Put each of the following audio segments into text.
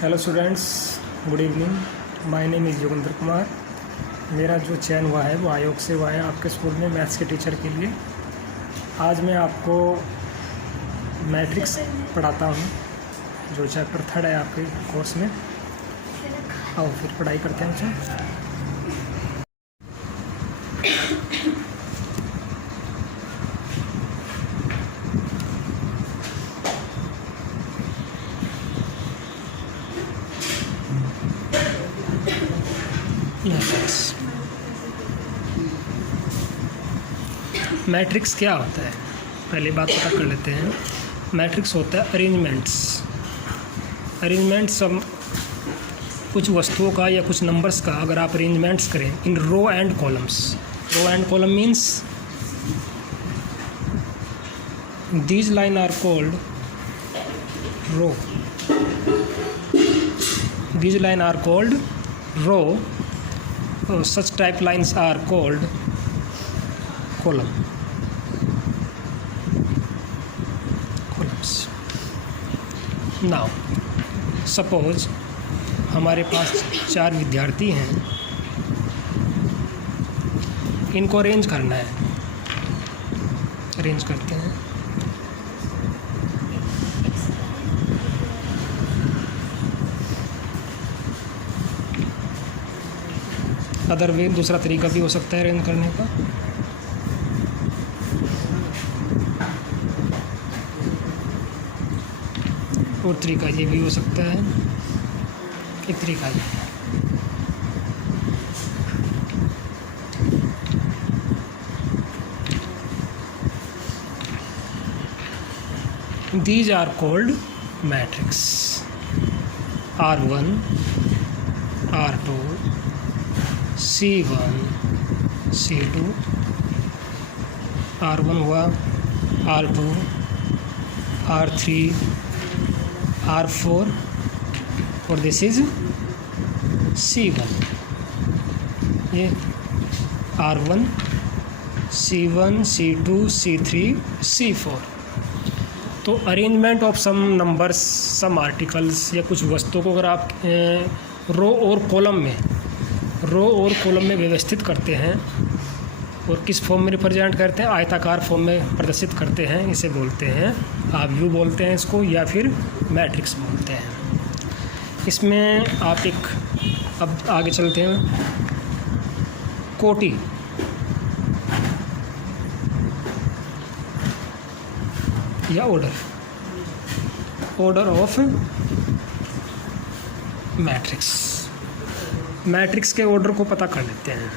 Hello students, good evening. My name is Yogendra Kumar. मेरा जो चयन हुआ है वो आयोग से हुआ है आपके स्कूल में मैथ्स के टीचर के लिए। आज मैं आपको मैट्रिक्स पढ़ाता हूँ, जो चैप्टर 3 है आपके कोर्स में। आओ फिर पढ़ाई करते हैं उसे। मैट्रिक्स क्या होता है, पहले बात पता कर लेते हैं। मैट्रिक्स होता है अरेंजमेंट्स हम कुछ वस्तुओं का या कुछ नंबर्स का अगर आप अरेंजमेंट्स करें in row and columns. Row and column means these line are called row, these line are called row, such type lines are called columns. Now suppose हमारे पास 4 विद्यार्थी हैं, इनको अरेंज करना है। अरेंज करते हैं। अदर वे दूसरा तरीका भी हो सकता है अरेंज करने का। और तरीका ये भी हो सकता है, एक तरीका ये। These are called matrix R1, R2, C1, C2, R1 हुआ, R2, R3, R4 और दिस इज C1। ये R1, C1, C2, C3, C4। तो arrangement of some numbers, some articles या कुछ वस्तुओं को अगर आप रो और कॉलम में व्यवस्थित करते हैं और किस फॉर्म में रिप्रेजेंट करते हैं, आयताकार फॉर्म में प्रदर्शित करते हैं, इसे बोलते हैं आप व्यू बोलते हैं इसको, या फिर मैट्रिक्स बोलते हैं। इसमें आप एक, अब आगे चलते हैं, कोटि या ऑर्डर ऑफ मैट्रिक्स के ऑर्डर को पता कर लेते हैं।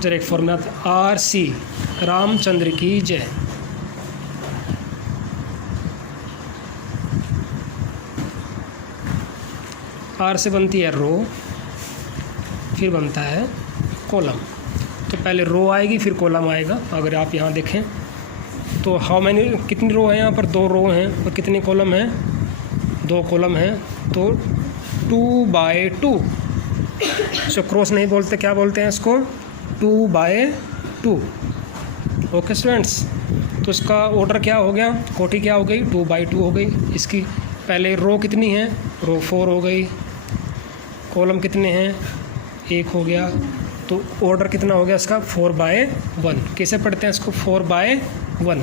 जरा एक फॉर्मूला RC, रामचंद्र की जय। R से बनती है रो, फिर बनता है कॉलम। तो पहले रो आएगी फिर कॉलम आएगा। अगर आप यहाँ देखें तो कितनी रो है, यहाँ पर 2 रो हैं, और कितने कॉलम हैं, 2 कॉलम हैं। तो 2/2, सो क्रॉस नहीं बोलते, क्या बोलते हैं इसको, 2/2। ओके स्टूडेंट्स, तो इसका ऑर्डर क्या हो गया, कोटि क्या हो गई, 2/2 हो गई। इसकी पहले रो कितनी है, रो 4 हो गई, कॉलम कितने हैं, 1 हो गया। तो ऑर्डर कितना हो गया इसका, 4/1। कैसे पढ़ते हैं इसको, 4/1।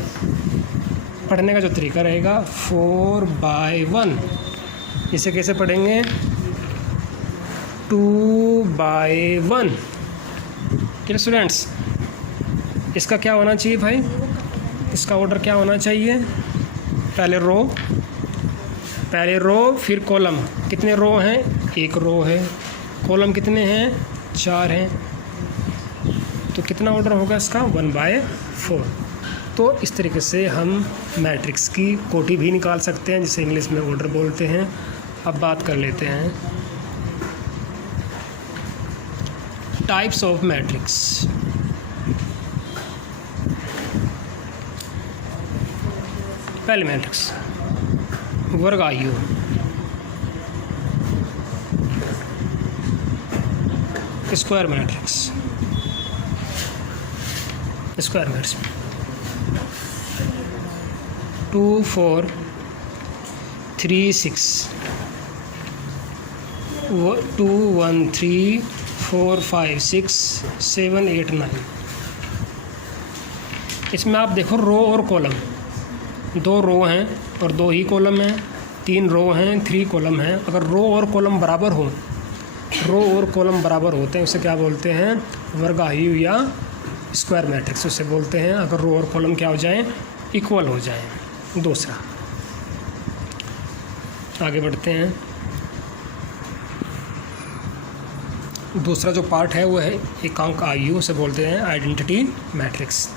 पढ़ने का जो तरीका रहेगा 4/1, इसे कैसे पढ़ेंगे, 2/1। ठीक है स्टूडेंट्स, इसका क्या होना चाहिए भाई, इसका ऑर्डर क्या होना चाहिए, पहले रो फिर कॉलम। कितने रो हैं, 1 रो है, कॉलम कितने हैं, 4 हैं। तो कितना ऑर्डर होगा इसका, 1/4। तो इस तरीके से हम मैट्रिक्स की कोटि भी निकाल सकते हैं, जिसे इंग्लिश में ऑर्डर बोलते हैं। अब बात कर लेते हैं टाइप्स ऑफ मैट्रिक्स। पहले मैट्रिक्स वर्ग आयु, स्क्वायर मैट्रिक्स। Square matrix 2 4 3 6 2 1 3 4 5 6 7 8 9। इसमें आप देखो रो और कॉलम, 2 रो हैं और 2 ही कॉलम हैं, 3 रो हैं 3 कॉलम हैं। अगर रो और कॉलम बराबर हो, रो और कॉलम बराबर होते हैं, उसे क्या बोलते हैं? वर्गायु या स्क्वायर मैट्रिक्स उसे बोलते हैं। अगर रो और कॉलम क्या हो जाएं? इक्वल हो जाएं। दूसरा, आगे बढ़ते हैं। दूसरा जो पार्ट है वो है एकांक आयु, उसे बोलते हैं आइडेंटिटी मैट्रिक्स।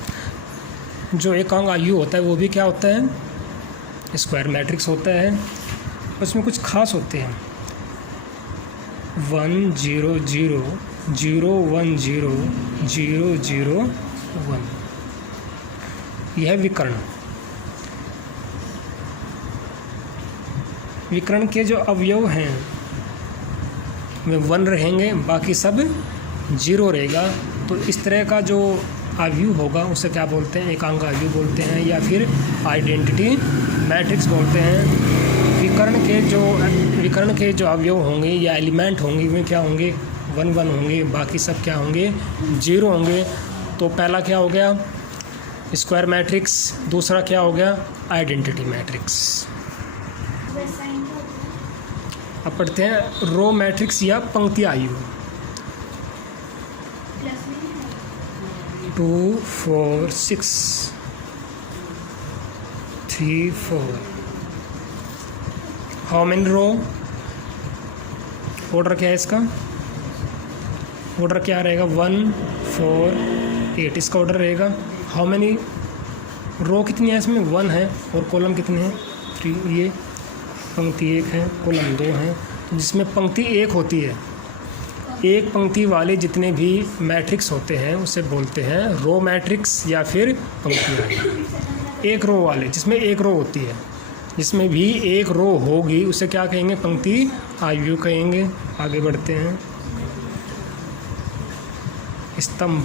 जो एकांक आयु होता है वो भी क्या होता है? स्क्वायर मैट्रिक्स होता है। उसमें कुछ खास होते हैं, 1 0 0 0 1 0 0 0 1। यह विकर्ण, विकर्ण के जो अवयव हैं वे 1 रहेंगे, बाकी सब 0 रहेगा। तो इस तरह का जो आयु होगा उसे क्या बोलते हैं? एकांक आयु बोलते हैं या फिर आइडेंटिटी मैट्रिक्स बोलते हैं। विकर्ण के जो अवयव होंगे या एलिमेंट होंगे वे क्या होंगे? 1 1 होंगे, बाकी सब क्या होंगे? 0 होंगे। तो पहला क्या हो गया? Square matrix. दूसरा क्या हो गया? Identity matrix. अब पढ़ते हैं रो मैट्रिक्स या पंक्ति आयु। 2 4 6 3 4। How many row? ऑर्डर क्या है इसका? ऑर्डर क्या रहेगा? 1 4 8 इसका ऑर्डर रहेगा। हाउ मेनी रो कितनी है इसमें? 1 है। और कॉलम कितने हैं? 3। ये पंक्ति 1 है, कॉलम 2 है। तो जिसमें पंक्ति 1 होती है, एक पंक्ति वाले जितने भी मैट्रिक्स होते हैं उसे बोलते हैं रो मैट्रिक्स या फिर पंक्ति आयु। एक रो वाले, जिसमें एक रो होती है, जिसमें भी एक रो होगी उसे क्या कहेंगे? पंक्ति आयु कहेंगे। आगे बढ़ते हैं। स्तंभ,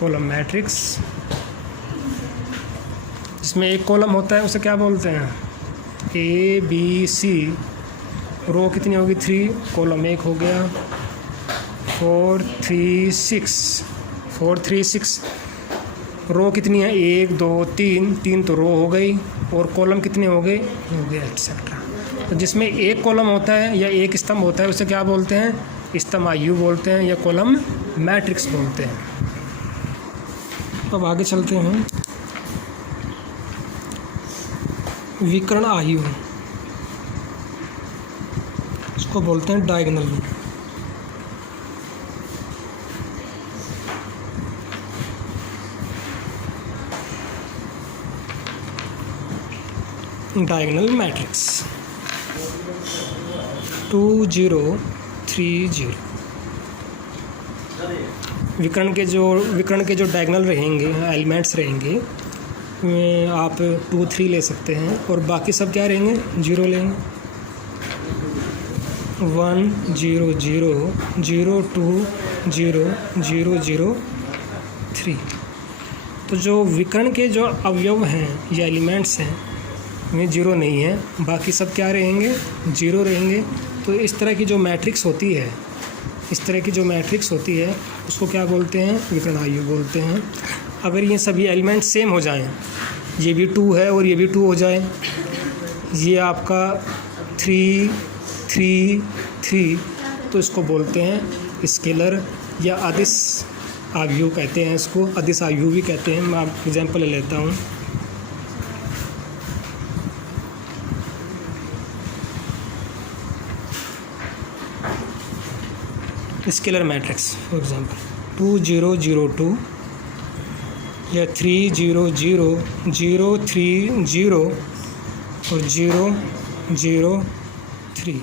कॉलम मैट्रिक्स, जिसमें एक कॉलम होता है उसे क्या बोलते हैं? A B C। रो कितनी होगी? 3, कॉलम 1 हो गया। 4 3 6 4 3 6। रो कितनी है? 1 2 3 3 तो रो हो गई, और कॉलम कितने हो गए? एक्सेट्रा। तो जिसमें एक कॉलम होता है या एक स्तंभ होता है उसे क्या बोलते हैं? स्तंभ आयु बोलते हैं या कॉलम मैट्रिक्स बोलते हैं। अब आगे चलते हैं। विकर्ण आयु, इसको बोलते हैं डायगोनल। Diagonal matrix 2 0 3 0। विकर्ण के जो डायगोनल रहेंगे, एलिमेंट्स रहेंगे, में आप 2 3 ले सकते हैं, और बाकी सब क्या रहेंगे? 0 लेंगे। 1 0 0 0 2 0 0 0 3। तो जो विकर्ण के जो अवयव हैं या एलिमेंट्स हैं वे 0 नहीं है, बाकी सब क्या रहेंगे? 0 रहेंगे। तो इस तरह की जो मैट्रिक्स होती है, उसको क्या बोलते हैं? विकर्ण आयु बोलते हैं। अगर ये सभी एलिमेंट सेम हो जाएं, ये भी 2 है और ये भी 2 हो जाए, ये आपका 3 3 3, तो इसको बोलते हैं स्केलर या अदिश आयु कहते हैं। इसको अदिश आयु भी कहते हैं। मैं आप एग्जांपल ले लेता हूँ। स्केलर मैट्रिक्स फॉर एग्जांपल 2 0 0 2 या 3 0 0 0 3 0 और 0 0 3।